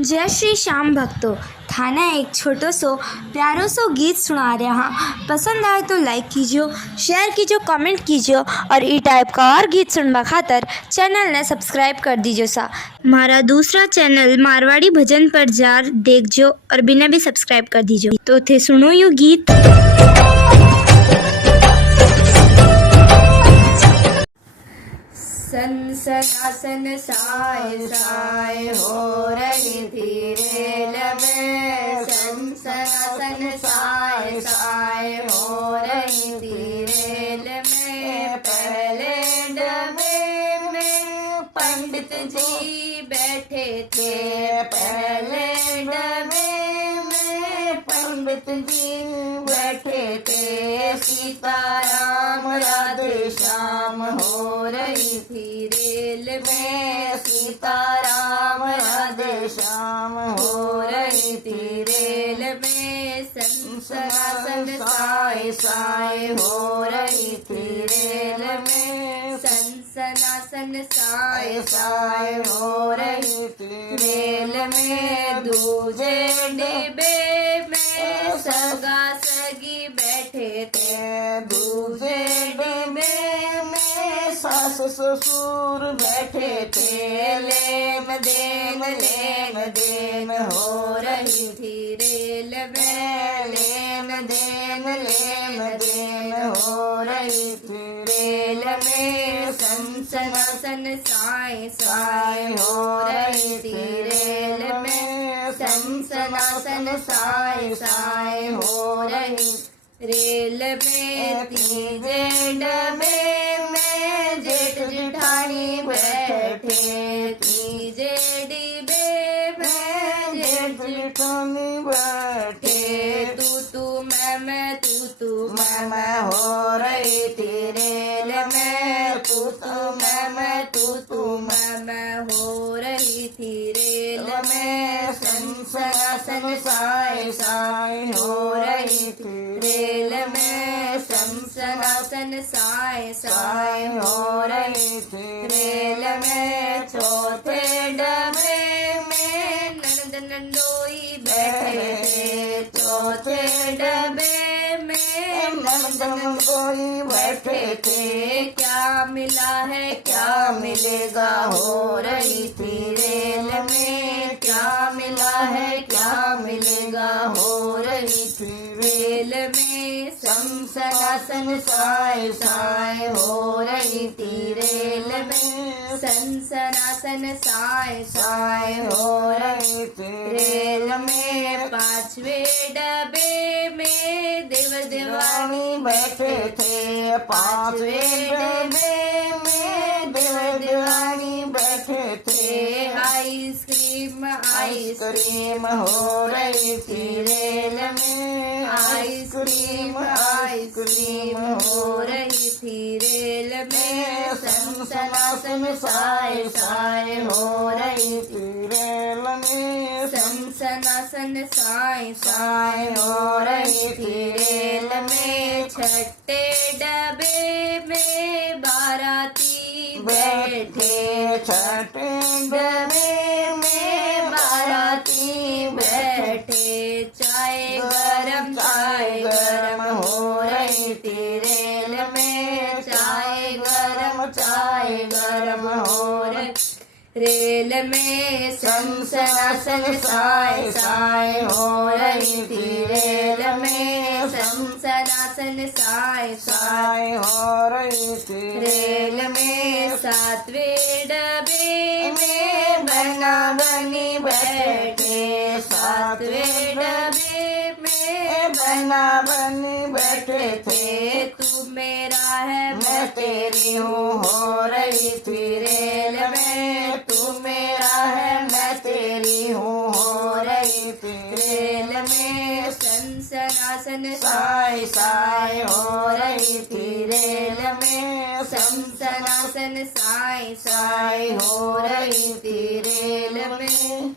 जय श्री श्याम भक्तों। थाना एक छोटो सो प्यारो सो गीत सुना रहा। पसंद आए तो लाइक कीजिए, शेयर कीजिए, कमेंट कीजिए और ई टाइप का और गीत सुनवा खातर चैनल ने सब्सक्राइब कर दीजिए सा। हमारा दूसरा चैनल मारवाड़ी भजन पर जार देखजो और बिना भी सब्सक्राइब कर दीजिए। तो थे सुनो यू गीत। सनसनासन साय साय हो रही थी रेल में। सनसनासन साय साय हो रही थी रेल में। पहले डब्बे में पंडित जी बैठे थे। पहले डब्बे में पंडित जी बैठे थे। सीताराम राधे श्याम हो रही थी रेल में। सीताराम राधे श्याम हो रही थी रेल में। सनसनासन साय साय हो रही थी रेल में। सनसनासन साय साय हो रही थी रेल में। दूजे डिब्बे में सगा सगी बैठे थे। दूजे डिब्बे में सास ससुर बैठे थे। लेन देन हो रही थी रेल में। लेन देन हो रही थी रेल में। सनसनासन साय साय हो रही थी रेल में। सनसनासन साय साय हो रही रेल में। तीजे डब्बे में जेठ जेठानी बैठे। तीजे डिब्बे में जेठ जेठानी बैठे। तू मैं तू मैं हो रही थी रेल में। तू मैं हो रही थी रेल में। सनसनासन साय साय हो रही थी रेल में। सनसनासन साय साय हो रही थी रेल में। चौथे डब्बे में ननद नंदोई बैठे थे। चौथे डब्बे में ननद नंदोई बैठे थे। क्या मिला है क्या मिलेगा हो रही थी रेल में। क्या मिला है क्या मिलेगा हो रही थी रेल में। सनसनासन साय साय हो रही थी रेल में। सनसनासन साय साय हो रही थी रेल में। पांचवे डब्बे में देवर देवानी बैठे थे। पांचवे डब्बे में देवर देवानी बैठे थे। आइसक्रीम हो रही थी रेल में। आइसक्रीम हो रही थी रेल में। सनसनासन साय साय हो रही थी रेल में। सनसनासन साय साय हो रही थी रेल में। छठे डब्बे में बाराती बैठे। छठे डब्बे में बाराती बैठे। चाय गरम हो रही थी रेल में। चाय गरम हो रही रेल में। सनसनासन साय साय हो रही थी रेल में। सनसनासन साय साय हो रही थी रेल में। सातवें डब्बे में बना बनी बैठे। सातवें डब्बे में बना बनी बैठे थे। तू मेरा है मैं तेरी हूँ हो रही थी रेल में। तू मेरा है मैं तेरी हूँ हो रही थी रेल में। सनसनासन साय साय हो रही थी रेल में। सनसनासन साय साय हो रही थी रेल में।